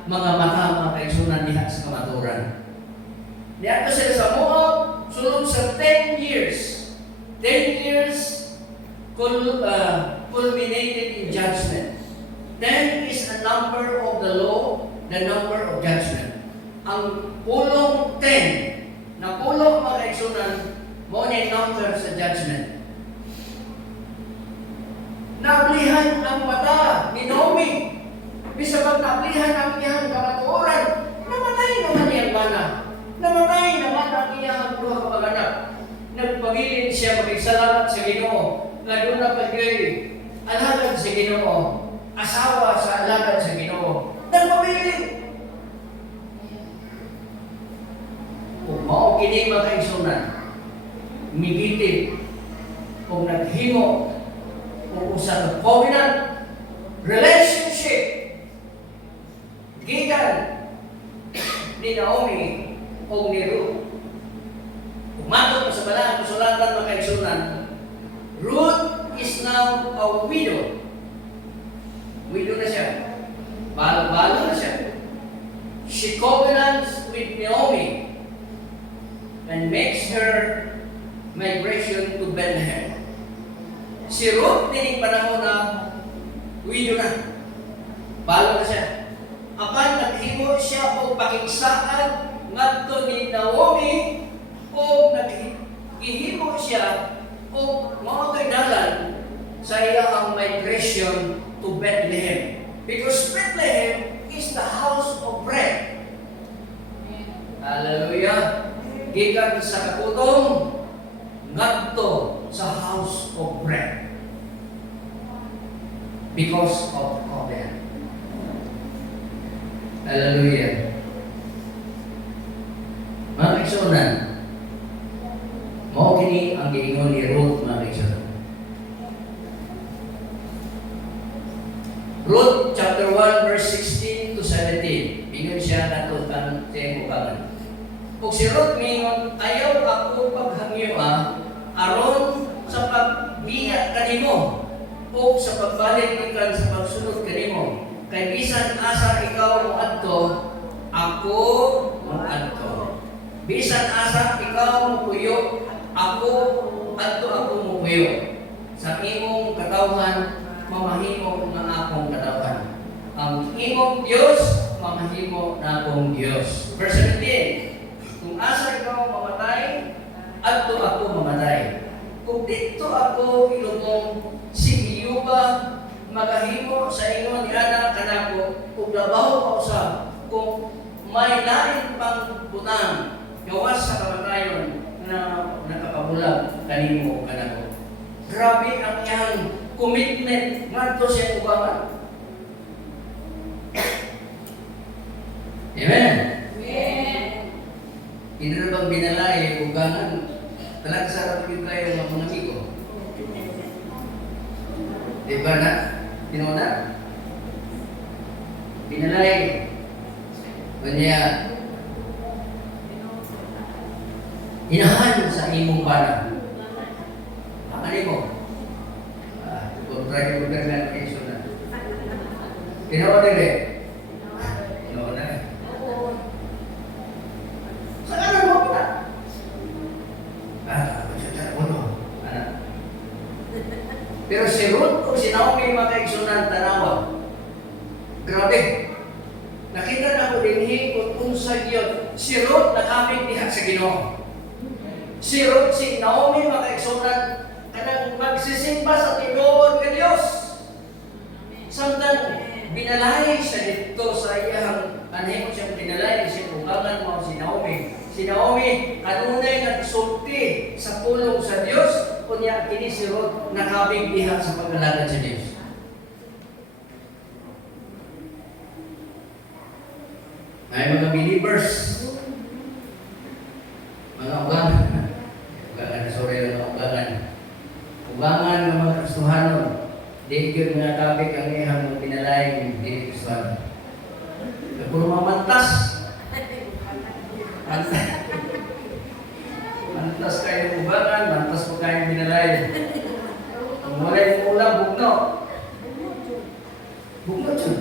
mga mata, mga kaigsunan diha sa kamaturan. Diyan sila sa Moab, sulod sa 10 years. 10 years culminated in judgment. 10 is a number of the law, the number of judgment. Ang pulong 10 na pulong mga kaigsunan, mo na number sa judgment. Nablihan ang mata ni Naomi. Bisa bang nablihan ang iyang kamatuoran? Namatay naman iyang bana. Namatay naman ang iyang buha kapag-anak. Nagpabilin siya magsalamat sa Ginoo. Nga doon na pagkay alagad sa Ginoo. Asawa sa alagad sa Ginoo. Nagpabilin. Kung mao kini mga kaigsunan, migitid kung naghimo o sa covenant relationship gikan ni Naomi o ni Ruth. Umatod sa balang kasulatan ng kaigsunan, Ruth is now a widow. Widow na siya. Balo na siya. She covenants with Naomi and makes her migration to Bethlehem. Si Ruth nining panahon na widow na. Balo na siya. Apan naghimo siya og pakigsaan ngadto ni Naomi o naghimo siya o maotoy dalan sa iyang migration to Bethlehem. Because Bethlehem is the house of bread. Hallelujah. Gikan sa kakutom ngadto sa house of bread. because of covenant. Hallelujah. Mga kaigsunan, mao kini ang giingon ni Ruth, mga kaigsunan. Ruth chapter 1 verse 16 to 17. Ingon siya natutan sa imubangan. Ug si Ruth mingon, ayaw ako paghangyo aron sa pagbiya kanimo o sa pagbalik ikan sa pagsunod kanimo. Kay bisan asa ikaw moadto, ako moadto. Bisan asa ikaw mopuyo, ako mopuyo. Sa imong katawhan mamahimo nga akong katawhan. Ang imong Dios mamahimo na akong Dios. Verse 17. Kung asa ikaw mamatay, adto ako mamatay. Kung dito ako ilutong, si Iyuba magahimo sa ingon ni ana kanako, kung labaw pa usab, kung may lain pang butang, gawas sa kamatayon na nakapabulag kanimo kanako. Grabe ang iyang commitment ngadto sa ubangan. Amen. Amen. Hindi na bang binalay ubangan? Talagang sarap yun kayo ng mga amigo. Diba na? Tinuna? Binalay. Kanya, inahan sa imong bana. Ano mo? Kung try ko na kayo na. Ginawa din eh. Ginawa na. Saan na mo na? Pero si Ruth kung si Naomi makaigsunan tanawa. Grabe. Nakita na ko din kung unsa gyud. Si Ruth nakapit diha sa Ginoo. Si Ruth, si Naomi makaigsunan kanang magsisimba sa tinuod ka Dios. Samtang binalay siya dito sa iyang anhimo siyang binalay siya ubangan mo si Naomi. Si Naomi kanunay nagsulti sa pulong sa Dios, kunya kini si Ruth nakabig diha sa pag-alagad sa Dios. Ay mga believers, mga ubangan, sorry mga ubangan ng mga Kristohanon, di gyud nga topic ang ihang pinalay ni Kristohanon. Puro mamantas. Mantas kayo ubangan, mantas po kayo binalay. Kung wala yung ulam, bugno. Bugno yun.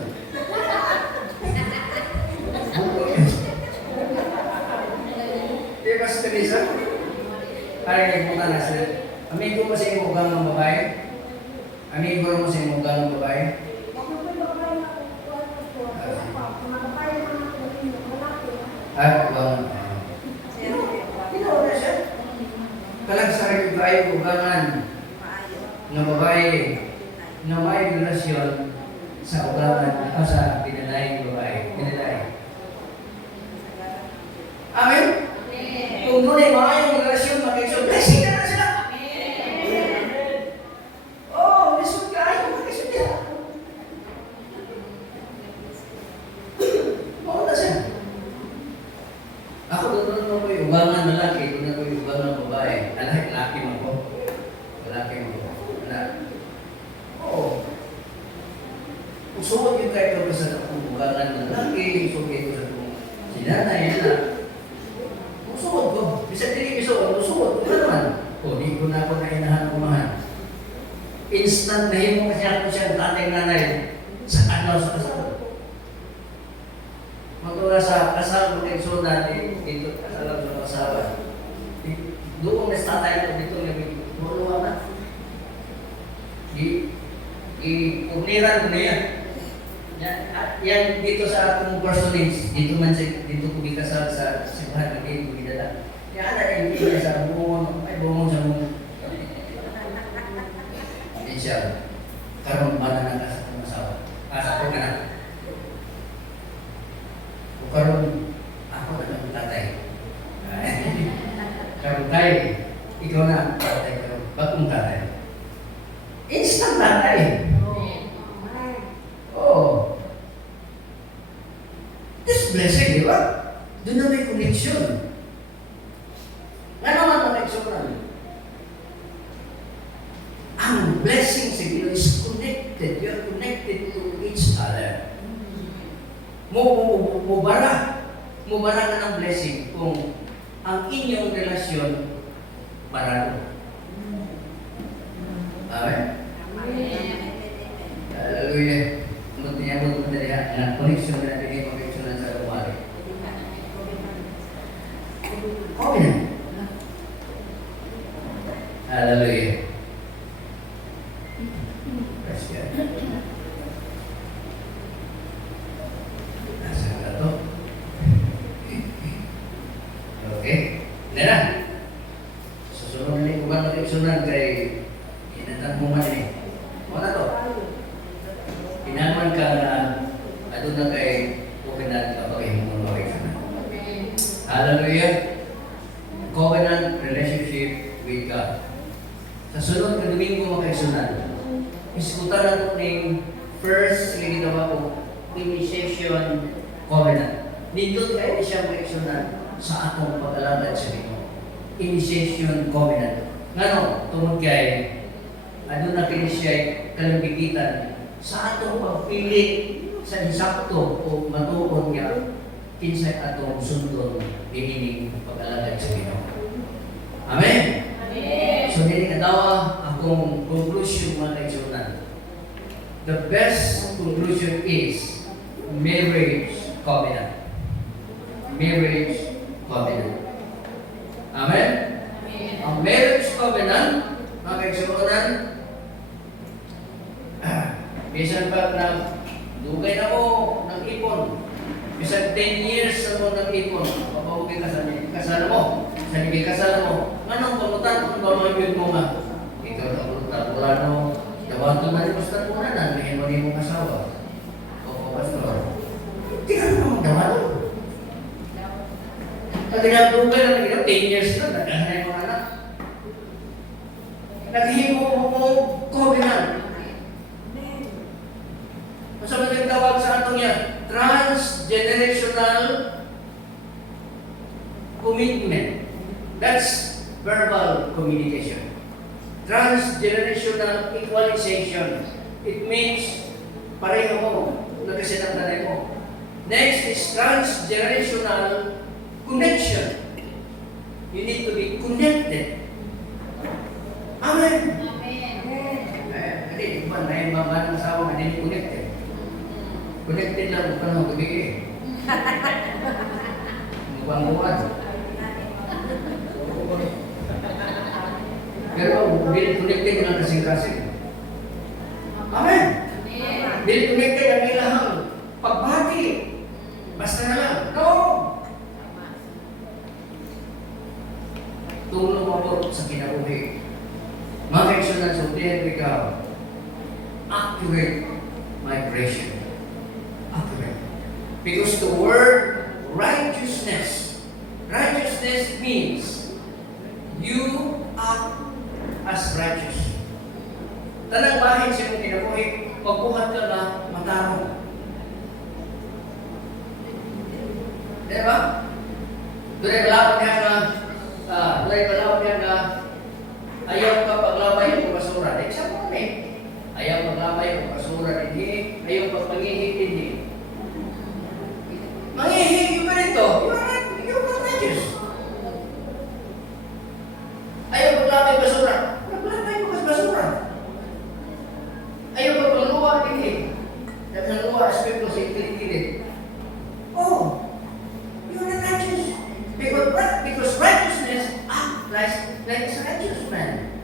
Bugno yun. Di ba sa Teresa? Kaya yung punta na sila. Amigo mo sa imong ugang ng babae? Amigo mo sa imong ugang ng babae? Ugang. Kalang sa rin tayo ugangan ng babae na may relasyon sa ugangan o sa pinalay babae. Pinalay. Amen? Kung doon ay maayong relasyon, mag-isyon, blessing na sila! Oh, lisod ka ayaw, mag-isyon nila. Mauna siya. Ako doon mo ko yung ugangan lalaki, doon ako yung ugangan babae. Laki mo ko. Lalaki mo ko. Oo. Kung suot yung kayo sa ugangan ng lalaki, suot yung sa sinanay, anak. Kung suot ko. Bisa dili isuot, kung suot. Ano naman? O, di ko na ako nainahan kumahan. Instant na himo kasi ako siyang tatay nanay sa ano sa kasal. Magkula sa kasal mo kayo so natin, dito kasal sa asawa. Doon na tatay ko dito ng tulungan na. I-uniran ko na yan. Yan dito sa atong personage, dito man siya, dito ko ikasal sa simbahan, hindi ko idala. Yan na yung hindi sa bumongon, ay bumongon sa bumongon. Hindi siya. Karoon ba na nagkasa ng asawa? Asa ko ka na. O karoon, ako na ng tatay. Karoon tayo, ikaw na, tatay karoon. Bagong tatay. Instant tatay. blessing, di ba? Doon na may connection. Nga naman ang exoran. Ang blessing sa Ginoo is connected. You are connected to each other. Mubara ka ng blessing kung ang inyong relasyon parado. Amen? Hallelujah. Magtiyabot mo na ang connection na natin ay mag-connection sa lumari. Okay na. Hallelujah. Praise God. Nasaan na to? Okay. Nena. Susunod na yung ubang reaksyonan kay inatang mo man eh. Wala to. Inaman ka na adun na kay covenant kapag yung mga reaksyonan. Hallelujah. Covenant relationship with God. Sa sunod na Domingo mga kaisunan, iskutan natin ng first ginawa ko, initiation covenant. Dito kayo siya mga kaisunan sa atong pag-alagad sa Ginoo. Initiation covenant. Ngano, tungod kay adun na kini siya kalambigitan sa atong pagpili sa insakto o matuon niya kinsay atong sundon dinining pag-alagad sa Ginoo. Amen. So dili kadawa akong conclusion mga kaigsunan. The best conclusion is marriage covenant. Marriage covenant. Amen? Ang marriage covenant, mga kaigsunan, bisan pa na dugay na ko ng ipon. Bisan 10 years na ko ng ipon. Papauwi ka sa kasal mo. Sa hindi kasal mo. Anong pamutan kung ba mga mo nga? Ikaw na pamutan mo lang no. Dawato na rin pastor mo na na. May mo rin mong asawa. O pastor. Hindi ka naman magdawato. Kasi nga dugay na nagiging 10 years na. Nagkahanay mo anak. Naghimo mo covenant. Masa magandawag sa atong yan? Transgenerational commitment. That's verbal communication. Transgenerational equalization. It means pareho mo. Nagkasinagdanay mo. Next is transgenerational connection. You need to be connected. Amen. Hindi, di ba? Na yung mga ng asawa na hindi connected. Connected lang kung ano gabi Mukhang-mukhang. Pero hindi connected lang kasing-kasing. Amen. Hindi connected ang ilahang pagbati. Basta na lang. No! Tulong mo sa kinabuhi. Mga kaigsunan, so diyan ikaw. Accurate migration. Accurate. Because the word righteousness means you act as righteous. Tanang bahin siya mong kinabuhi, pagbuhat ka na matarong. Diba? Doon ay balawin niya na ayaw ka paglabay ng basura. Exam mo eh. Ayaw paglabay ng basura din. Ayaw pagpangihig din. Mangihig ba nito? You're not righteous. Ayaw paglabay ng basura. Paglabay ng basura. Ayaw pagluwa din. Nagluwa aspect ko sa itilid. Oh, you're not righteous. Because righteousness acts like a righteous man.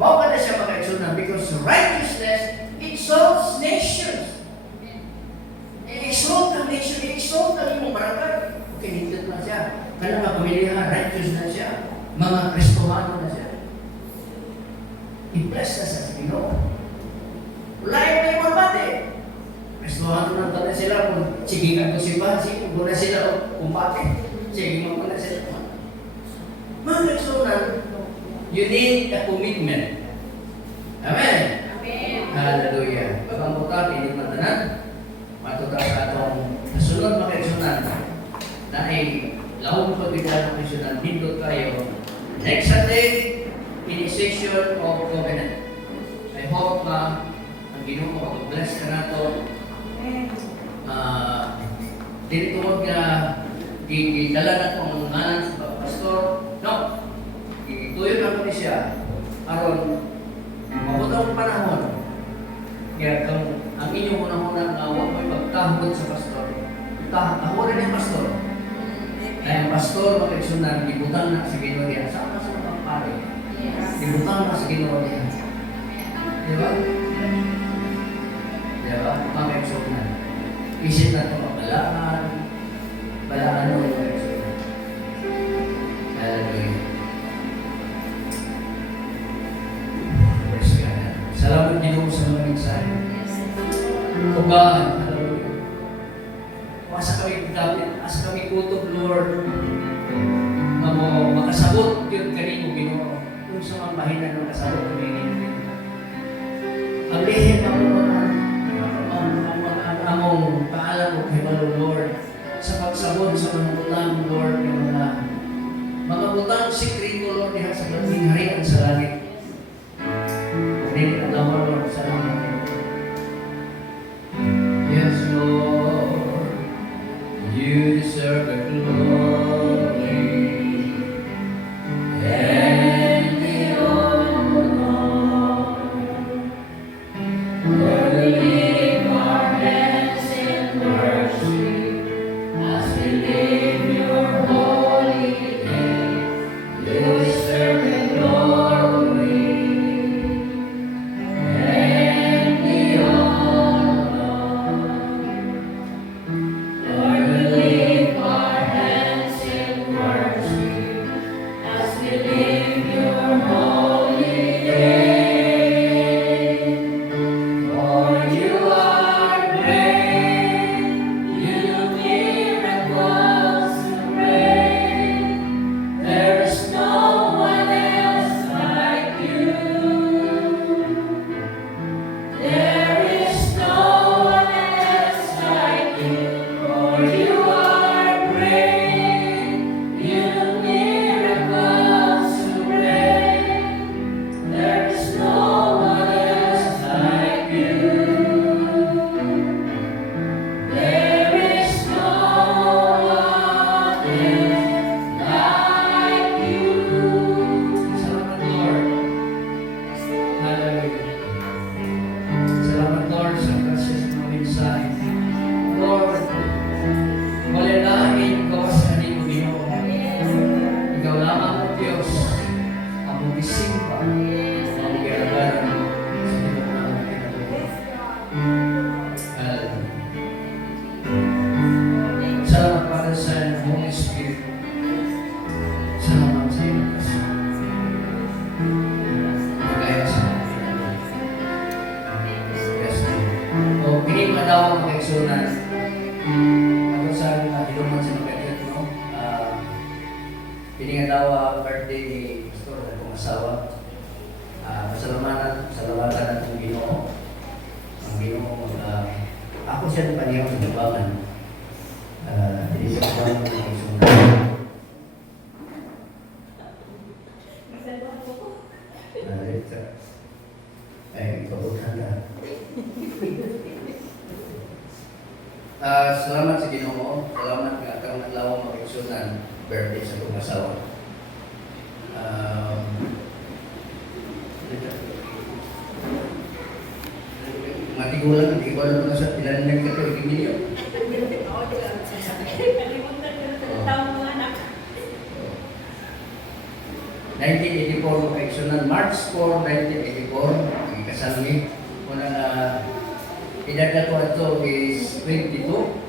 Mao pa na siya makaigsunan because righteousness exalts nations. I-exalt ang nation, i-exalt ang imong barangay. Kinitid na siya. Kaya mga pamilya, righteous na siya. Mga Kristohano na siya. I-bless na sa Ginoo. Wala yung may mabate. Kristohano na talaga sila kung sige ka kung simbahan, sige kung na sila kumpate. Sige mo na sila. Mga kaigsunan, you need a commitment. Amen. Amen. Hallelujah. Pagkamuta, hindi matanan. Matuta sa atong Nasunod mga kaigsunan na ay lawag pagbigyan ng kaigsunan dito kayo. Next Sunday, initiation of covenant. I hope ang Ginoo mag-bless ka na to. Dili tuwag nga gidala na itong ngalan sa pastor. No. Ituyo na ko siya. Aron, mabutang panahon. Kaya kung ang inyong unang-unang nga huwag mo'y magkahugod sa pastor. Ako rin yung pastor. Kaya ang pastor, mag-eksunan, ibutang na sa Ginoo niya. Sama sa mga pare. Ibutang na sa Ginoo niya. Di ba? Di ba? Mag-eksunan. Isip na ito magbalaan. Balaan mo yung mag-eksunan. Hallelujah. Praise God. Salamat Ginoo sa mga mensahe. O God, hallelujah. Asa kami kutob, Lord, na mo makasabot yun kanino Ginoo. Kung sa mga bahinan makasabot kami kanino. Ang lihim ang among paalam mo kay Malo, Lord, sa pagsabot sa mga butang, Lord, yung mga butang sikrito, Lord, diha sa harian sa langit. Hindi ka dawa, Lord, salamat. Yes, Lord, you deserve the glory and the honor. Lord, we lift our hands in worship as we lift your holy name. You deserve the glory and the honor. Lord, we lift our hands in worship as we lift your holy name. Lord, you are great, you do miracles to reign. There is no one else like you. There is no one else like you. Lord, you are great, you do miracles to reign. There is no one else like you. There is no one else like you. Salamat, Lord. Hallelujah. Salamat, Lord, sa precious na mensahe. Lord, wala laing gawas ka ni Ginoo. Ikaw lamang ang Diyos, ang mumisimba, ang gagaran sa Ginoo namin kinabuhi. Salamat para sa Holy Spirit. Salamat sa iyo. Nagaya sa mga yes, Lord. O, pinig na daw ang kaigsunan. Ako sa iluman sa mga ganyan, no? Pinig na daw ang birthday ni Pastor at kong asawa. Pasalamatan natin Ginoo. Ang Ginoo, ako siya ng paniyang sa lubangan. Hindi siya ang kaigsunan. Ay, ipabuthan na. Salamat sa Ginoo. Salamat nga kang naglawa mag-igsunan birthday sa kong asawa. Matigulan ko na sa ilan na ito, hindi niyo. 1984 mag-igsunan, March 4, 1984, ang kasal ni. Unang edad na ko ito is 22.